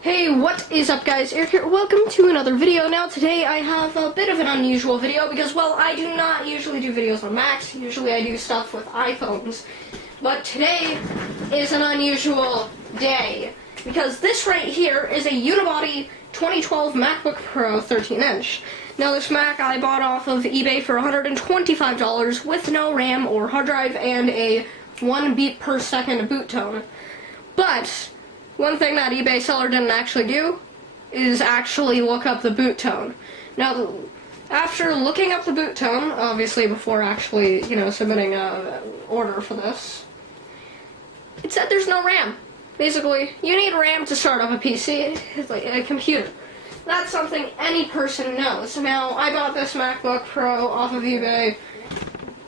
Hey, what is up guys? Eric here. Welcome to another video. Now today I have a bit of an unusual video because, well, I do not usually do videos on Macs. Usually I do stuff with iPhones. But today is an unusual day because this right here is a unibody 2012 MacBook Pro 13-inch. Now this Mac I bought off of eBay for $125 with no RAM or hard drive and a 1 beat per second boot tone. But one thing that eBay seller didn't actually do is actually look up the boot tone. Now, after looking up the boot tone, obviously before actually, submitting an order for this, it said there's no RAM. Basically, you need RAM to start up a PC, like a computer. That's something any person knows. Now, I bought this MacBook Pro off of eBay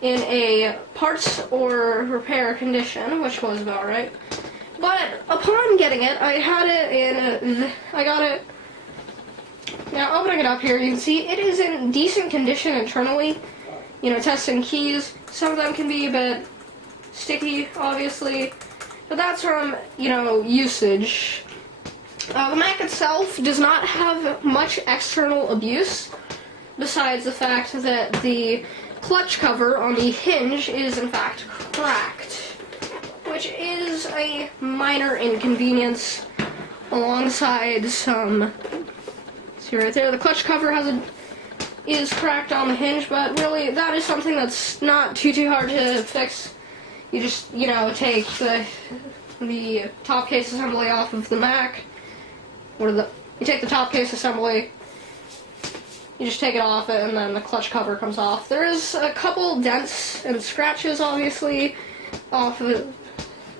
in a parts or repair condition, which was about right. But upon getting it, I got it. Now, opening it up here, you can see it is in decent condition internally. Testing keys. Some of them can be a bit sticky, obviously. But that's from, usage. The Mac itself does not have much external abuse, besides the fact that the clutch cover on the hinge is, in fact, cracked, which is a minor inconvenience alongside some. See right there, the clutch cover is cracked on the hinge, but really that is something that's not too hard to fix. You just, take the top case assembly off of the Mac, you take the top case assembly, you just take it off and then the clutch cover comes off. There is a couple dents and scratches, obviously, off of it,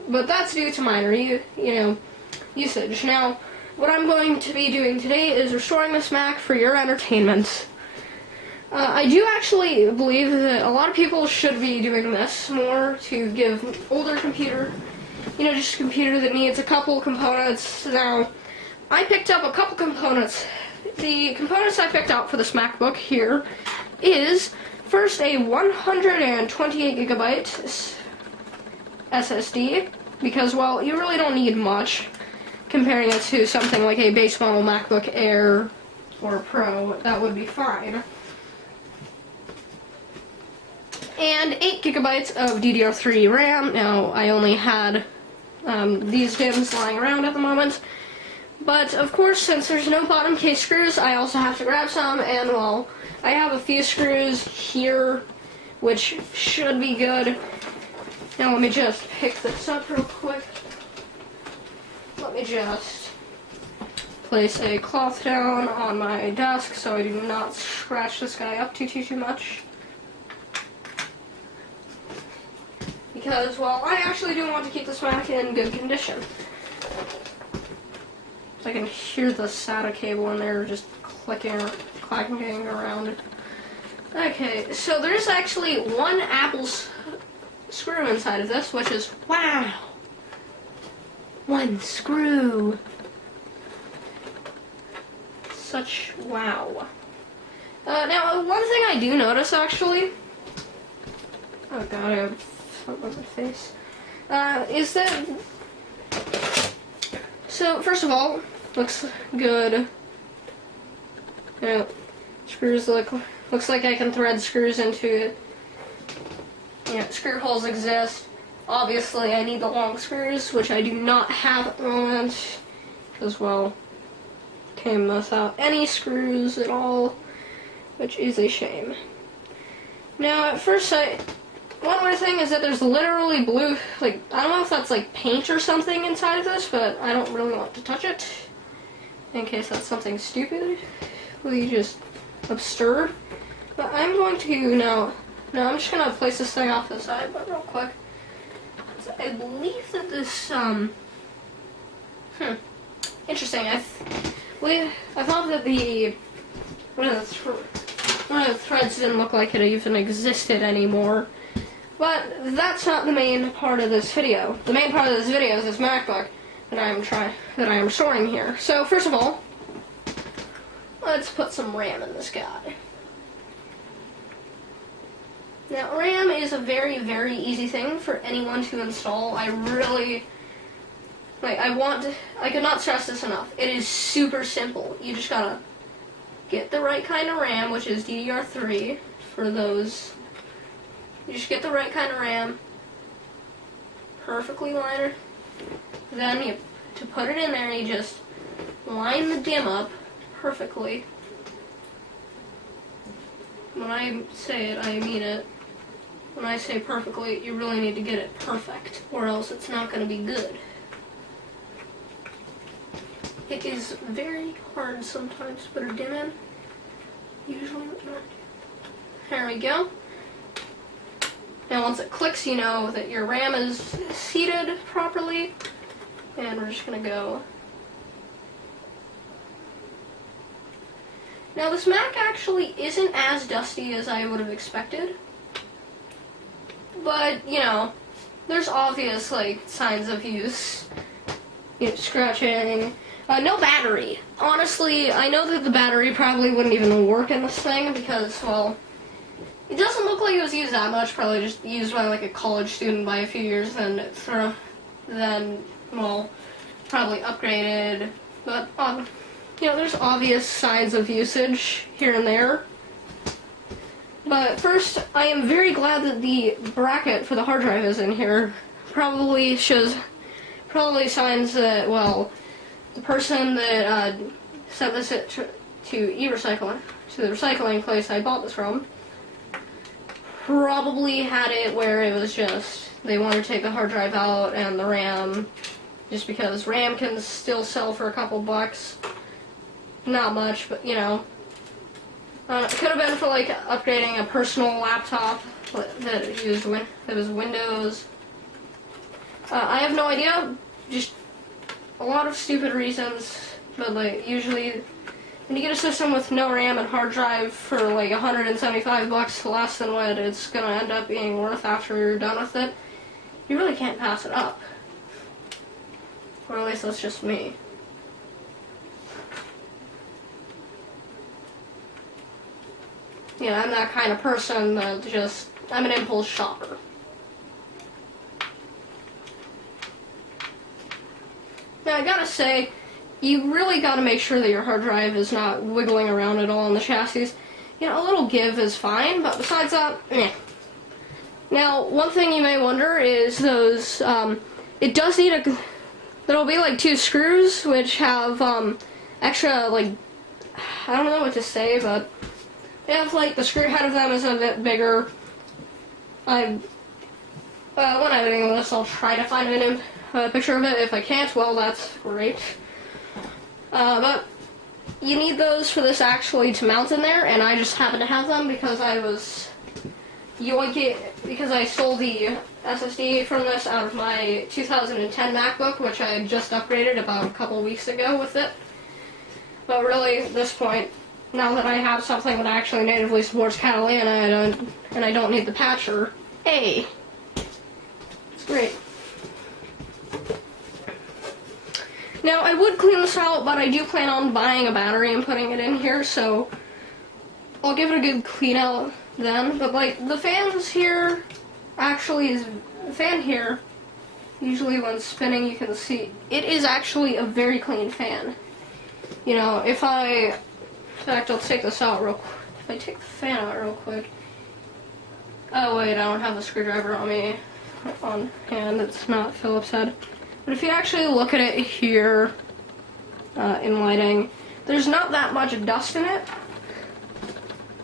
but that's due to minor, usage. Now, what I'm going to be doing today is restoring this Mac for your entertainment. I do actually believe that a lot of people should be doing this more to give older computer, just a computer that needs a couple components. Now, I picked up a couple components. The components I picked out for this MacBook here is, first, a 128 gigabyte SSD, because, well, you really don't need much comparing it to something like a base model MacBook Air or Pro. That would be fine. And 8 gigabytes of DDR3 RAM. Now, I only had these DIMMs lying around at the moment, but of course, since there's no bottom case screws, I also have to grab some, and well, I have a few screws here, which should be good. Now let me just pick this up real quick. Let me just place a cloth down on my desk so I do not scratch this guy up too much. Because, well, I actually do want to keep this Mac in good condition. I can hear the SATA cable in there just clacking around. Okay, so there's actually one Apple screw inside of this, which is, wow, one screw. Such wow. Now, one thing I do notice, actually, oh god, I have something on my face, is that, so, first of all, looks good. Screws looks like I can thread screws into it. Screw holes exist. Obviously, I need the long screws, which I do not have at the moment, because, well, came without any screws at all, which is a shame. Now, at first sight, one weird thing is that there's literally blue, I don't know if that's like paint or something inside of this, but I don't really want to touch it, in case that's something stupid, really just absurd. But I'm going to now, I'm just going to place this thing off to the side, but real quick. So I believe that this, interesting. I thought that one of the threads didn't look like it even existed anymore. But that's not the main part of this video. The main part of this video is this MacBook that I am storing here. So first of all, let's put some RAM in this guy. Now, RAM is a very, very easy thing for anyone to install. I really Like, I could not stress this enough. It is super simple. You just gotta get the right kind of RAM, which is DDR3 for those. You just get the right kind of RAM, perfectly lined. Then to put it in there, you just line the DIMM up perfectly. When I say it, I mean it. When I say perfectly, you really need to get it perfect, or else it's not going to be good. It is very hard sometimes to put a DIMM in. Usually not. There we go. Now once it clicks, you know that your RAM is seated properly. And we're just going to go. Now this Mac actually isn't as dusty as I would have expected. But, you know, there's obvious, like, signs of use. You know, scratching. No battery. Honestly, I know that the battery probably wouldn't even work in this thing because, well, it doesn't look like it was used that much. Probably just used by, like, a college student by a few years, then, well, probably upgraded. But, you know, there's obvious signs of usage here and there. But first, I am very glad that the bracket for the hard drive is in here. Probably signs that, well, the person that sent this to e-recycling, to the recycling place I bought this from, probably had it where it was just, they want to take the hard drive out and the RAM, just because RAM can still sell for a couple bucks. Not much, but, you know. It could have been for, like, upgrading a personal laptop that was Windows. I have no idea. Just a lot of stupid reasons. But, like, usually when you get a system with no RAM and hard drive for, like, 175 bucks less than what it's going to end up being worth after you're done with it, you really can't pass it up. Or at least that's just me. Yeah, I'm that kind of person that I'm an impulse shopper. Now, I gotta say, you really gotta make sure that your hard drive is not wiggling around at all in the chassis. You know, a little give is fine, but besides that, eh. Now, one thing you may wonder is those, it does need there'll be like 2 screws, which have, extra, like, I don't know what to say, but they have, like, the screw head of them is a bit bigger. When editing this, I'll try to find a picture of it. If I can't, well, that's great. But you need those for this actually to mount in there, and I just happen to have them because I stole the SSD from this out of my 2010 MacBook, which I had just upgraded about a couple weeks ago with it. But really, at this point, now that I have something that actually natively supports Catalina and I don't need the patcher, hey, it's great. Now, I would clean this out, but I do plan on buying a battery and putting it in here, so I'll give it a good clean out then. But, like, the fans here, the fan here, usually when spinning you can see, it is actually a very clean fan. You know, in fact, I'll take this out real quick. If I take the fan out real quick. Oh wait, I don't have the screwdriver on me on hand. It's not Phillips head. But if you actually look at it here in lighting, there's not that much dust in it.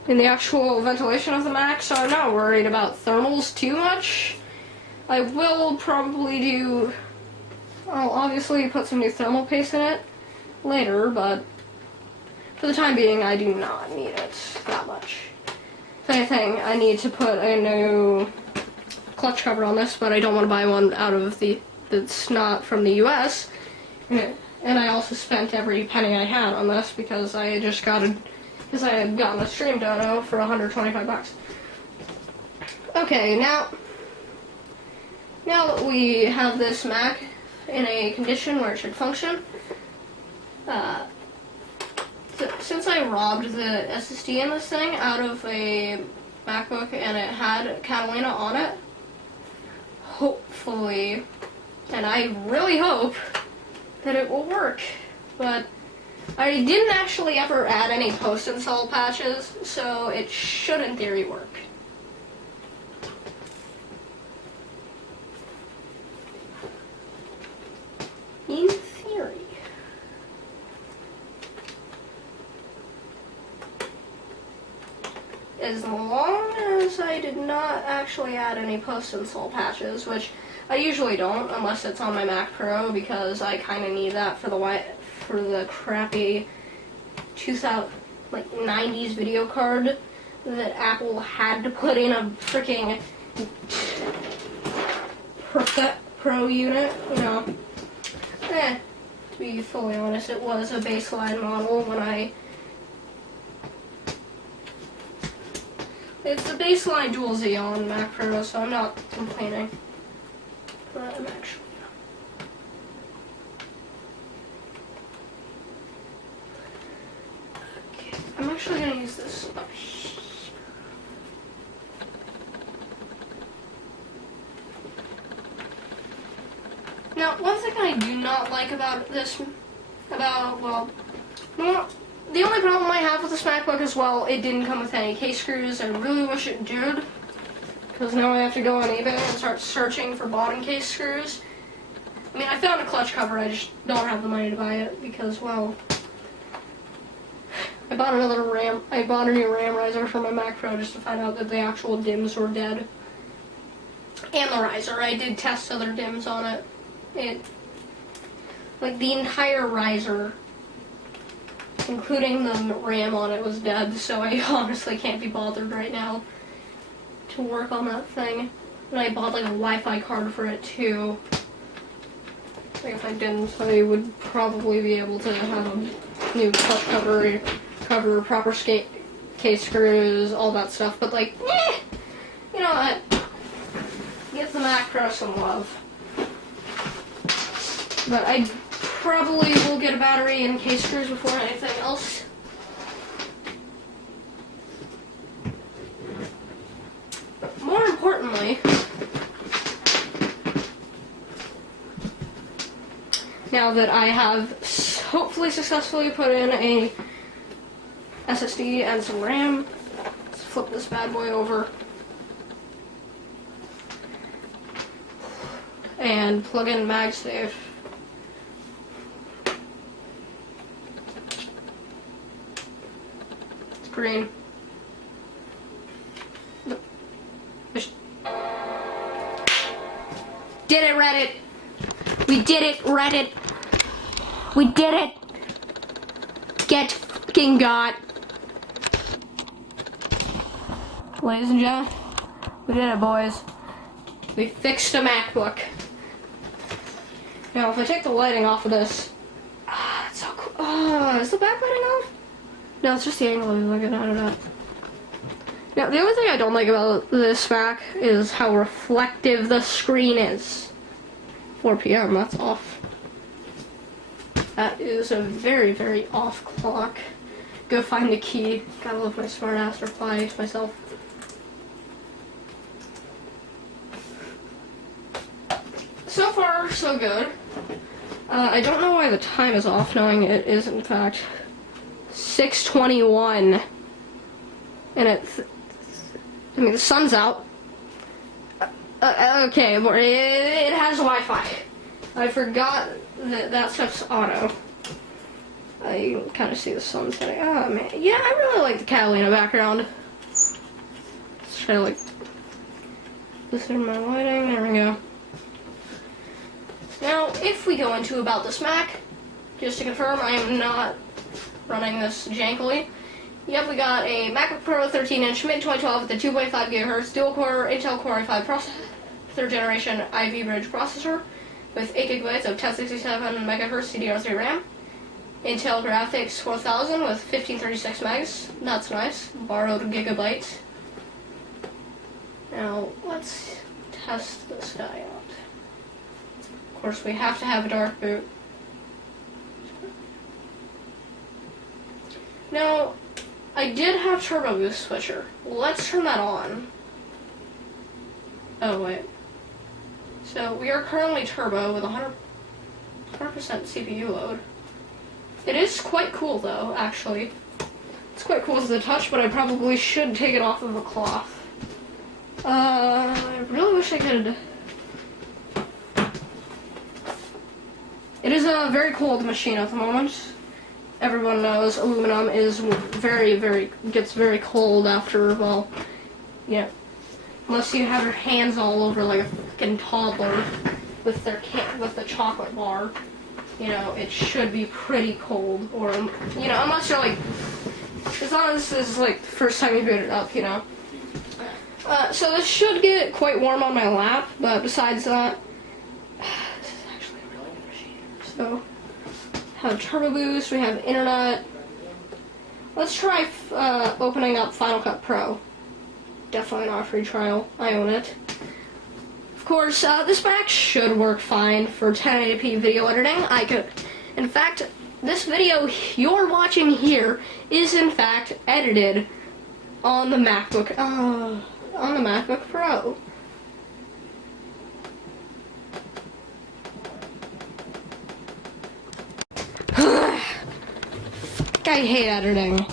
In the actual ventilation of the Mac, so I'm not worried about thermals too much. I will probably I'll obviously put some new thermal paste in it later, but for the time being, I do not need it that much. If anything, I need to put a new clutch cover on this, but I don't want to buy one that's not from the US. And I also spent every penny I had on this because I had gotten a stream dono for 125 bucks. Okay, now that we have this Mac in a condition where it should function, since I robbed the SSD in this thing out of a MacBook and it had Catalina on it, hopefully, and I really hope that it will work. But I didn't actually ever add any post-install patches, so it should in theory work. In theory. As long as I did not actually add any post-install patches, which I usually don't unless it's on my Mac Pro, because I kind of need that for the crappy 90s video card that Apple had to put in a freaking Pro unit, you know. To be fully honest, it was a baseline model when it's a baseline dual Xeon Mac Pro, so I'm not complaining. But I'm actually okay, I'm actually gonna use this up here. Now, one thing I do not like about this, well, the only problem I have with this MacBook is, well, it didn't come with any case screws. I really wish it did, because now I have to go on eBay and start searching for bottom case screws. I mean, I found a clutch cover, I just don't have the money to buy it, because, well, I bought a new RAM riser for my Mac Pro just to find out that the actual DIMMs were dead. And the riser, I did test other DIMMs on it. Like, the entire riser, including the RAM on it, was dead, so I honestly can't be bothered right now to work on that thing. And I bought, like, a Wi-Fi card for it, too. Like, if I didn't, I would probably be able to have a new clutch cover, proper case screws, all that stuff, but, like, you know what? Give the Mac Pro some love. But I probably will get a battery and case screws before anything else. But more importantly, now that I have hopefully successfully put in a SSD and some RAM, let's flip this bad boy over and plug in MagSafe. Green. Did it, Reddit! We did it, Reddit! We did it! Get fucking got! Ladies and gentlemen, we did it, boys. We fixed a MacBook. Now, if I take the lighting off of this, that's so cool. Oh, is the backlighting off? No, it's just the angle I'm looking at it at. Now, the only thing I don't like about this Mac is how reflective the screen is. 4 p.m., that's off. That is a very, very off clock. Go find the key. Gotta love my smart ass reply to myself. So far, so good. I don't know why the time is off, knowing it is, in fact, 6:21, and I mean, the sun's out. Okay, it has Wi-Fi. I forgot that that stuff's auto. You can kind of see the sun setting. Oh man, yeah, I really like the Catalina background. Let's try to like listen to my lighting. There we go. Now, if we go into about this Mac, just to confirm, I am not running this jankily. Yep, we got a MacBook Pro 13-inch mid-2012 with a 2.5 GHz dual-core Intel Core i5 processor, 3rd generation Ivy Bridge processor, with 8 GB of 1067 MHz DDR3 RAM. Intel Graphics 4000 with 1536 megs. That's nice. Borrowed gigabyte. Now, let's test this guy out. Of course, we have to have a dark boot. Now, I did have Turbo Boost Switcher. Let's turn that on. Oh, wait. So, we are currently turbo with 100... 4% CPU load. It is quite cool though, actually. It's quite cool as a touch, but I probably should take it off of a cloth. I really wish I could. It is a very cold machine at the moment. Everyone knows aluminum is gets very cold after, well, yeah. Unless you have your hands all over like a fucking toddler with the chocolate bar, you know, it should be pretty cold. Or, you know, unless you're like, as long as this is like the first time you boot it up, you know. So this should get quite warm on my lap, but besides that, this is actually a really good machine. So, have Turbo Boost, we have internet. Let's try opening up Final Cut Pro. Definitely not a free trial. I own it. Of course, this Mac should work fine for 1080p video editing. In fact, this video you're watching here is in fact edited on the MacBook Pro. I hate editing.